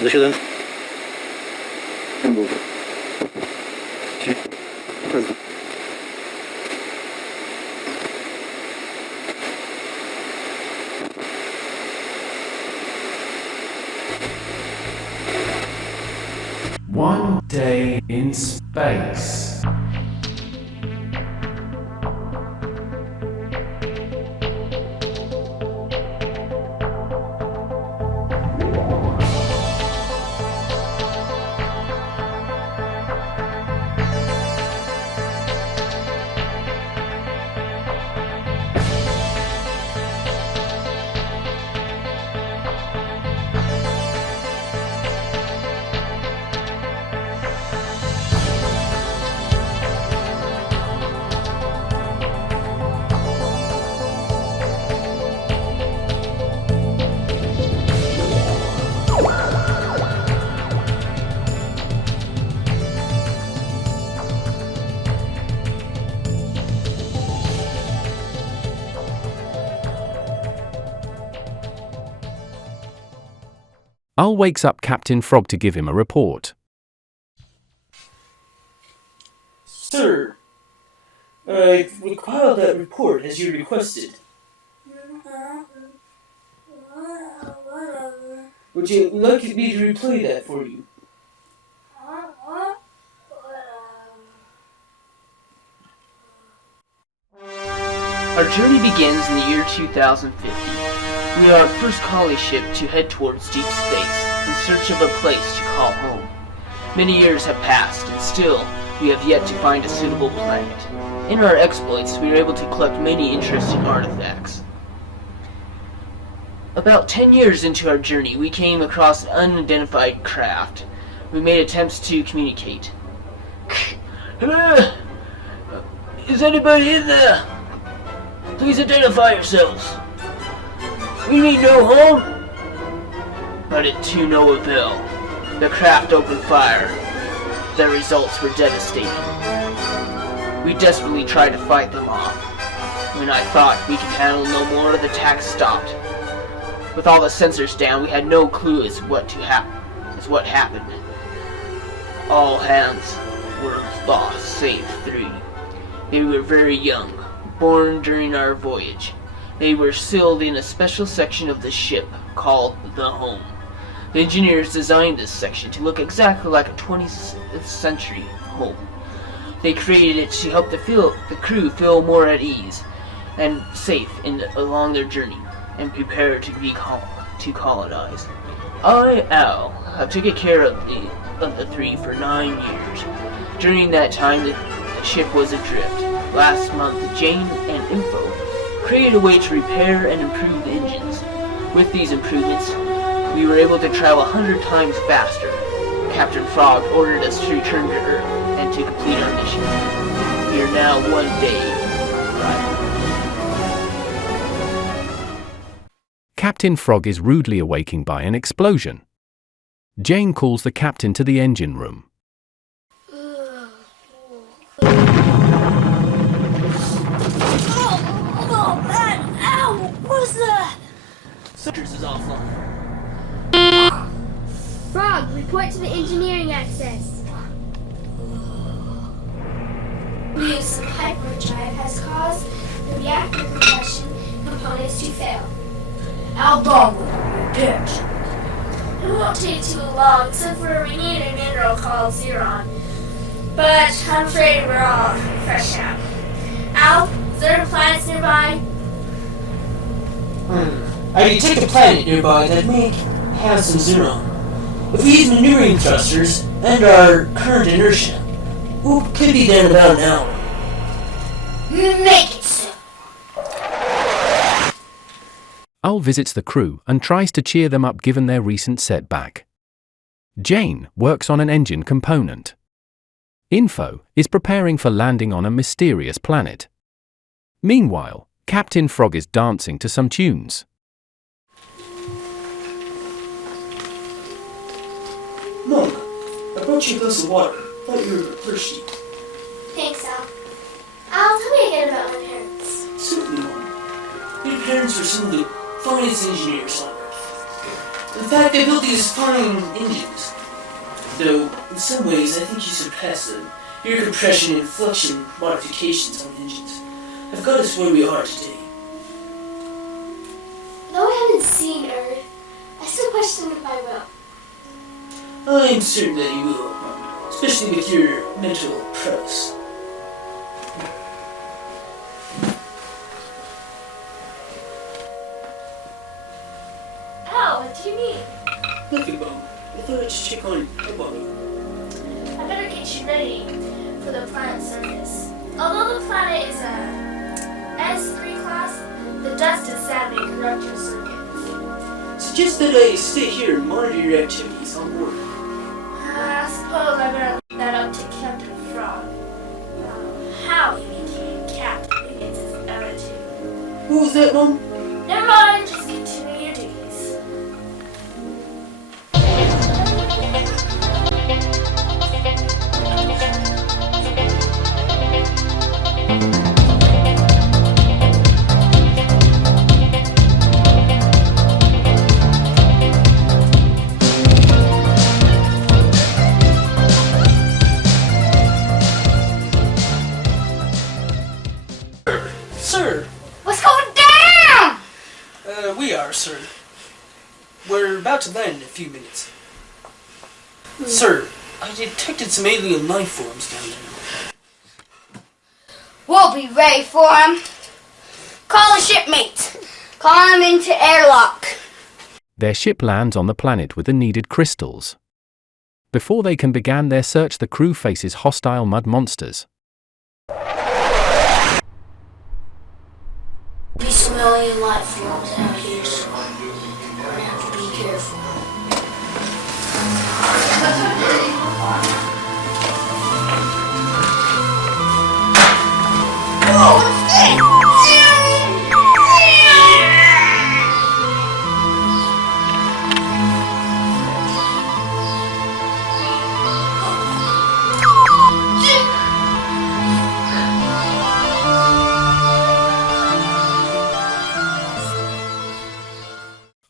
这些人，不，看。One day in space. Al wakes up Captain Frogg to give him a report. Sir, I've compiled that report as you requested. Would you like me to replay that for you? Our journey begins in the year 2050. We are our first colony ship to head towards deep space in search of a place to call home. Many years have passed, and still we have yet to find a suitable planet. In our exploits, we were able to collect many interesting artifacts. About 10 years into our journey, we came across an unidentified craft. We made attempts to communicate. Is anybody in there? Please identify yourselves. We need no home. But it to no avail. The craft opened fire. The results were devastating. We desperately tried to fight them off. When I thought we could handle no more, the attack stopped. With all the sensors down, we had no clue as what happened. All hands were lost, save 3. They were very young, born during our voyage. They were sealed in a special section of the ship called the Home. The engineers designed this section to look exactly like a 20th century home. They created it to help the crew feel more at ease and safe along their journey and prepare to colonize. I, Al, have taken care of the 3 for 9 years. During that time, the ship was adrift. Last month, Jane and Info created a way to repair and improve the engines. With these improvements, we were able to travel 100 times faster. Captain Frogg ordered us to return to Earth and to complete our mission. We are now 1 day right. Captain Frogg is rudely awakened by an explosion. Jane calls the captain to the engine room. Centers is offline. Frogg, report to the engineering access. Use of hyperdrive has caused the reactor compression components to fail. How long will you repairs? It won't take too long, except for we need a mineral called Xeron. But I'm afraid we're all fresh out. Al, is there planets nearby? I detect a planet nearby that may have some Xeron. If we use maneuvering thrusters and our current inertia, we could be there in about an hour. Make it so. Al visits the crew and tries to cheer them up given their recent setback. Jane works on an engine component. Info is preparing for landing on a mysterious planet. Meanwhile, Captain Frogg is dancing to some tunes. Mom, I brought you a glass of water. Thought you were thirsty. Thanks, Al. Al, tell me again about my parents. Certainly, Mom. Your parents were some of the finest engineers on Earth. In fact, they built these fine engines. Though, in some ways, I think you surpassed them. Your compression and fluxion modifications on engines have got us where we are today. Though I haven't seen Earth, I still question if I will. I'm certain that you will, especially with your mental prowess. Al, what do you mean? Nothing, Mom. I thought I'd just check on you. I better get you ready for the planet's surface. Although the planet is a S3 class, the dust has sadly corrupted your circuits. Suggest that I stay here and monitor your activities on board. I suppose I better leave that up to Captain Frogg. How he became captain against his attitude. Who was that, Mom? Never mind, just continue your duties. Sir! What's going down? We are, sir. We're about to land in a few minutes. Sir, I detected some alien life forms down there. We'll be ready for him. Call the shipmates. Call him into airlock. Their ship lands on the planet with the needed crystals. Before they can begin their search, the crew faces hostile mud monsters. Be some alien life forms out here, so we're gonna have to be careful.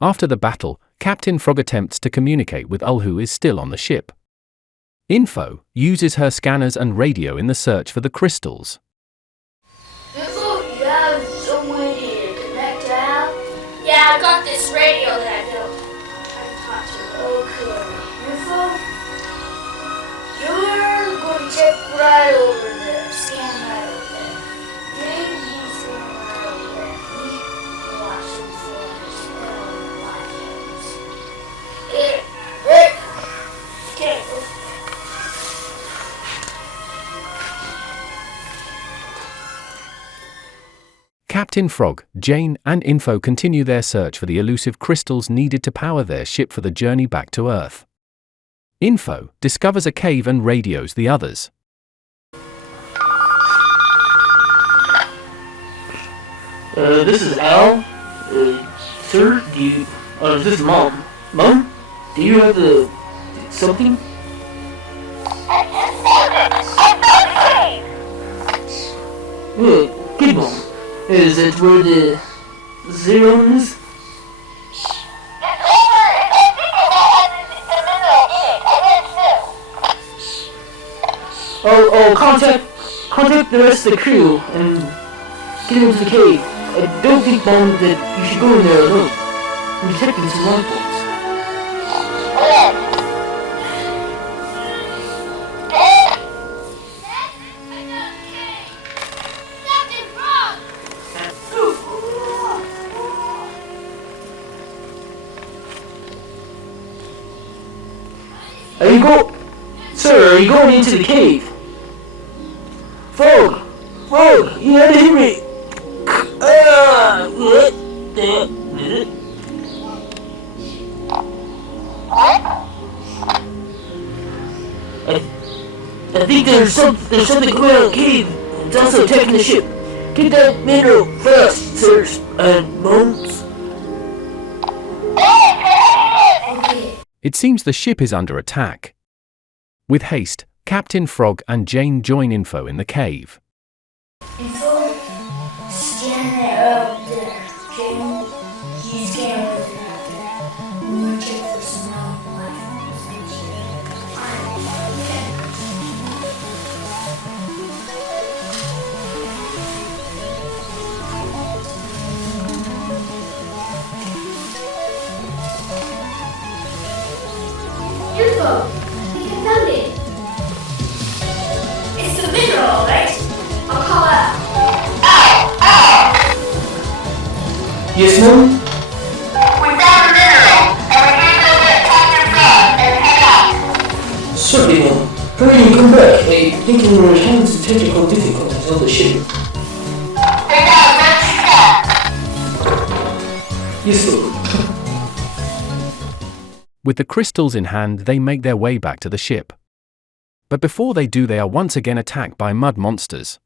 After the battle, Captain Frogg attempts to communicate with Ul, who is still on the ship. Info uses her scanners and radio in the search for the crystals. Info, you have some way to connect to Al? Yeah, I got this radio that I built. I can talk to it. Okay. Info, you're going to check right over there. Scan right over there. Then you scan right over there. We watch some forms and life forms. Here, Rick. Okay. Captain Frogg, Jane, and Info continue their search for the elusive crystals needed to power their ship for the journey back to Earth. Info discovers a cave and radios the others. This is Al. Sir, do you... this is Mom. Mom? Do you have, something? Good, Mom. Is it where the zero is? Contact the rest of the crew and get into the cave. I don't think, Mom, that you should go in there alone. I'm detecting some life forms. Are you going into the cave? Frogg, you had to hear me. I think there's something going on in the cave. It's also attacking the ship. Get that mineral fast, sirs and moms. It seems the ship is under attack. With haste, Captain Frogg and Jane join Info in the cave. Info, scan it out there. Jane, you scan everything out there. We're gonna check Info! I think I found it. It's the mineral, right? I'll call out. Yes, ma'am? We found a mineral, and we're going to go get Captain Frogg and head out. Certainly, ma'am. Hurry and come back. I think we're having some technical difficulties on the ship. Hey, now, let's stop. Yes, sir. With the crystals in hand, they make their way back to the ship. But before they do, they are once again attacked by mud monsters.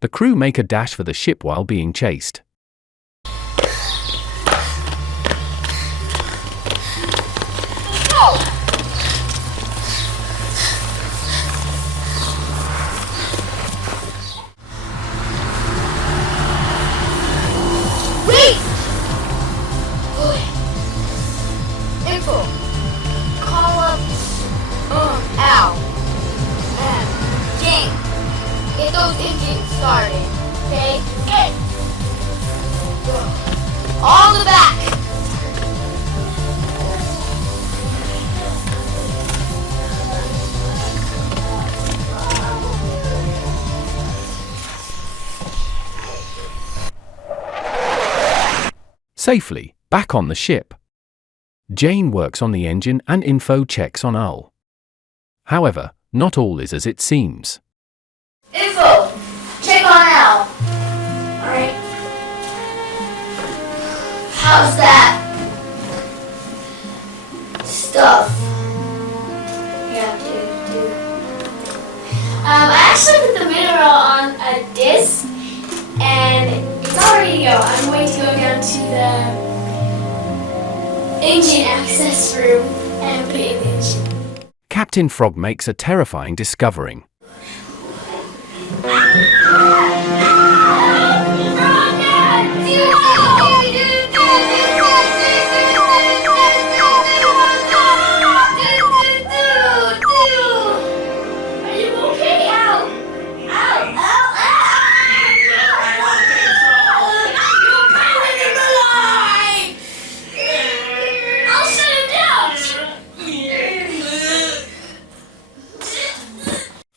The crew make a dash for the ship while being chased. Wait! Info. Call up, Al. Jane. Get those engines started, okay? Get all the back. Safely, back on the ship. Jane works on the engine and Info checks on Al. However, not all is as it seems. Info. Check on Al. Alright. How's that stuff? Yeah, dude. I actually put the mineral on a disc, and it's all ready to go. I'm going to go down to the engine access room and put it in the engine. Captain Frogg makes a terrifying discovery.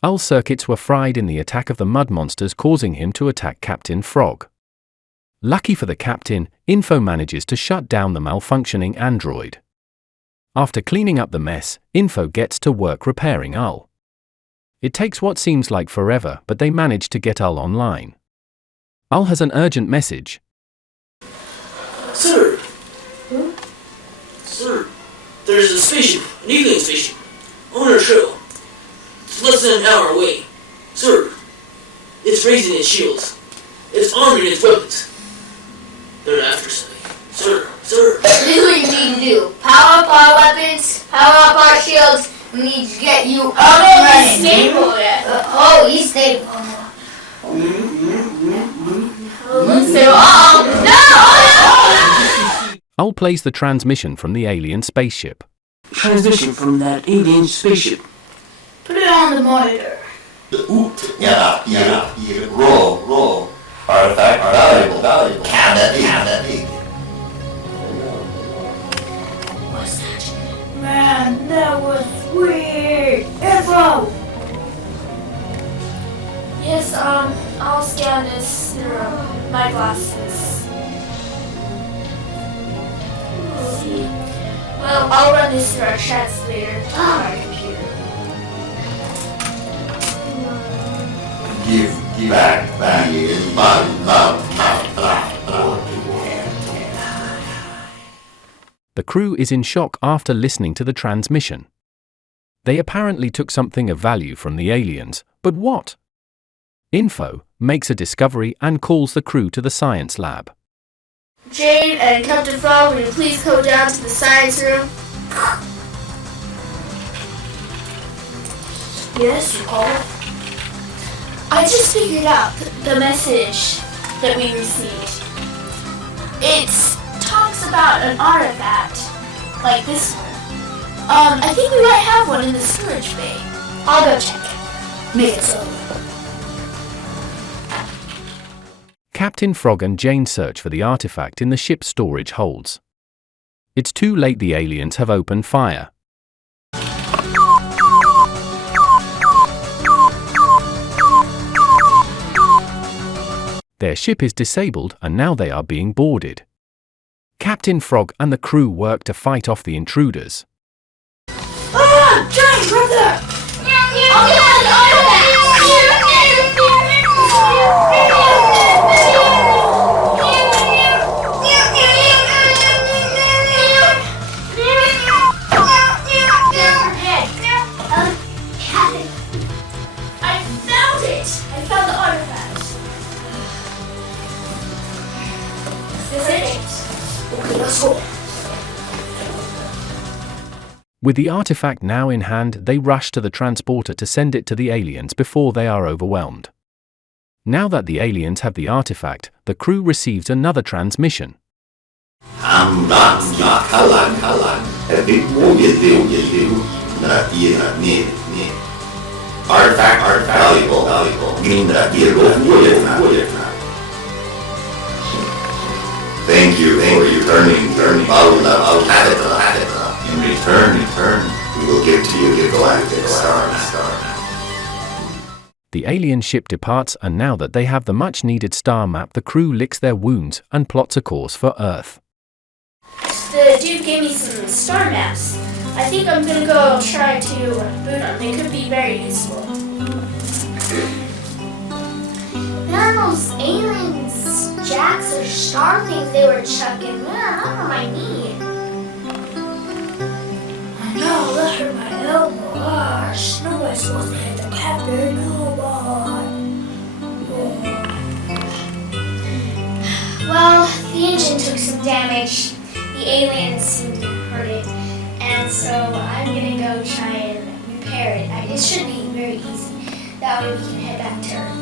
Al's circuits were fried in the attack of the mud monsters, causing him to attack Captain Frogg. Lucky for the captain, Info manages to shut down the malfunctioning android. After cleaning up the mess, Info gets to work repairing Al. It takes what seems like forever, but they manage to get Al online. Al has an urgent message. Sir! Sir, there's a spaceship, an alien spaceship, on our trail. It's less than an hour away. Sir, it's raising its shields. It's arming its weapons. They're after something. Sir. This is what you need to do. Power up our weapons, power up our shields. We need to get you up and running. He's stable yet. He's stable. Al plays the transmission from the alien spaceship. Transmission from that alien spaceship. Put it on the monitor. Roll. Artifact, valuable. Cabinet. What's that? Man, that was weird. Info! Yes, I'll scan this through my glasses. See. Well, I'll run this through our translator on our computer. Give back. The crew is in shock after listening to the transmission. They apparently took something of value from the aliens, but what? Info makes a discovery and calls the crew to the science lab. Jane and Captain Frogg, will you please go down to the science room? Yes, you called? I just figured out the message that we received. It talks about an artifact, like this one. I think we might have one in the storage bay. I'll go check. Make it so. Captain Frogg and Jane search for the artifact in the ship's storage holds. It's too late, the aliens have opened fire. Their ship is disabled and now they are being boarded. Captain Frogg and the crew work to fight off the intruders. Ah! Jane, right there! I found it! I found the artifact. Is it? Okay, let's go. With the artifact now in hand, they rush to the transporter to send it to the aliens before they are overwhelmed. Now that the aliens have the artifact, the crew receives another transmission. Artifact, valuable. Thank you for returning In return, we will give to you the galactic star. The alien ship departs, and now that they have the much-needed star map, the crew licks their wounds and plots a course for Earth. The dude gave me some star maps. I think I'm gonna go try to boot them. They could be very useful. None of those aliens, jacks or starlings they were chucking. Man, I don't know what I need. I know, that hurt my elbow. Gosh, nobody's supposed to hit the captain. Well, the engine took some damage. The aliens seemed to hurt it. And so I'm gonna go try and repair it. It should be very easy. That way we can head back to Earth.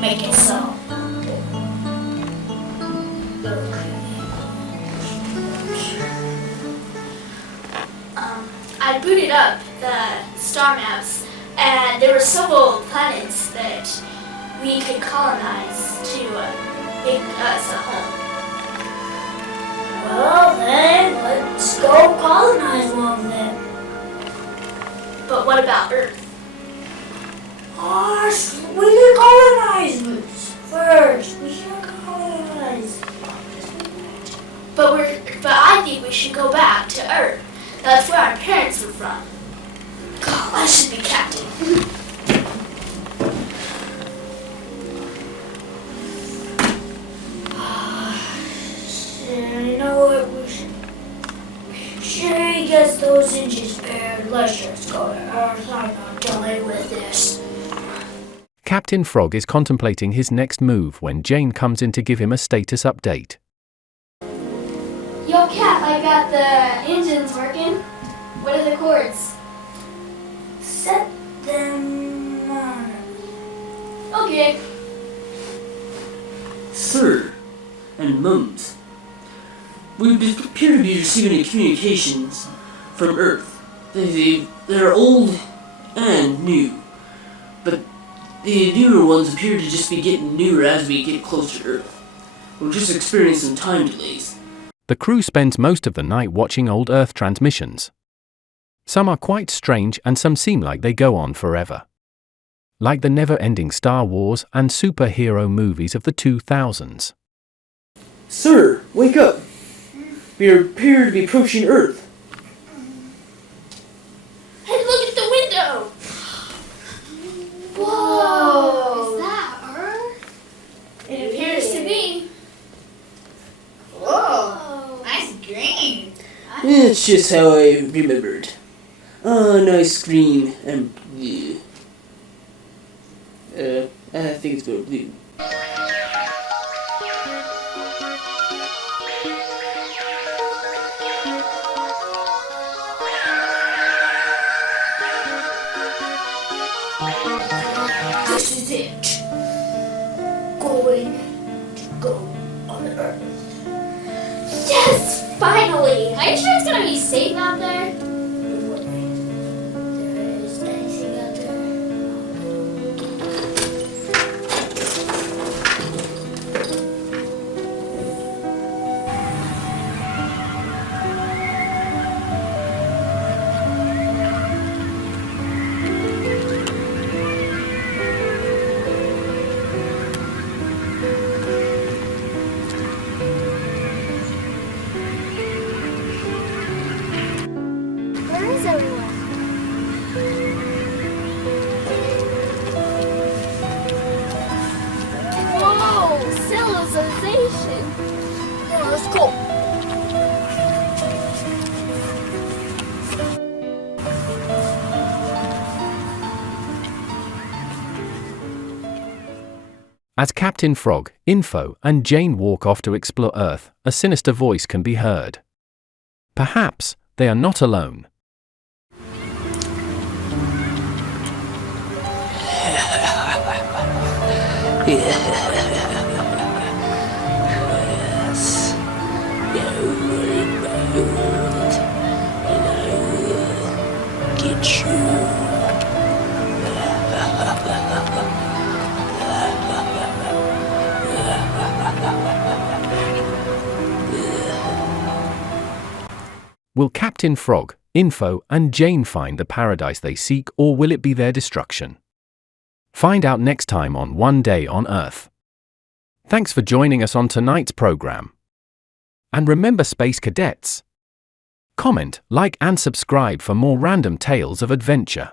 Make it so. I booted up the star maps, and there were several planets that we could colonize to make us a home. Well then, let's go colonize one then. But what about Earth? Gosh, we can colonize this first. We should colonize. But I think we should go back to Earth. That's where our parents were from. God, I should be captain. You know what? Should we get those engines paired? Let's just go to Earth. I'm not dealing with this. Captain Frogg is contemplating his next move when Jane comes in to give him a status update. Yo, Cap, I got the engines working. What are the cords? Set them on. Okay. Sir, and Mums, we appear to be receiving communications from Earth. They're old and new, but the newer ones appear to just be getting newer as we get closer to Earth. We're just experiencing time delays. The crew spends most of the night watching old Earth transmissions. Some are quite strange and some seem like they go on forever. Like the never-ending Star Wars and superhero movies of the 2000s. Sir, wake up! We appear to be approaching Earth. Hey, look at the window! Whoa! Is that Earth? It appears to be. Whoa! Nice green. It's just how I remembered. Oh, nice green and blue. I think it's going blue. Are you sure it's gonna be safe out there? What if there is anything out there? Where is everyone? Whoa, civilization. Yeah, let's go. As Captain Frogg, Info, and Jane walk off to explore Earth, a sinister voice can be heard. Perhaps they are not alone. Yes. Don't worry about it, and I will get you. Will Captain Frogg, Info, and Jane find the paradise they seek, or will it be their destruction? Find out next time on One Day on Earth. Thanks for joining us on tonight's program. And remember, Space Cadets, comment, like, and subscribe for more random tales of adventure.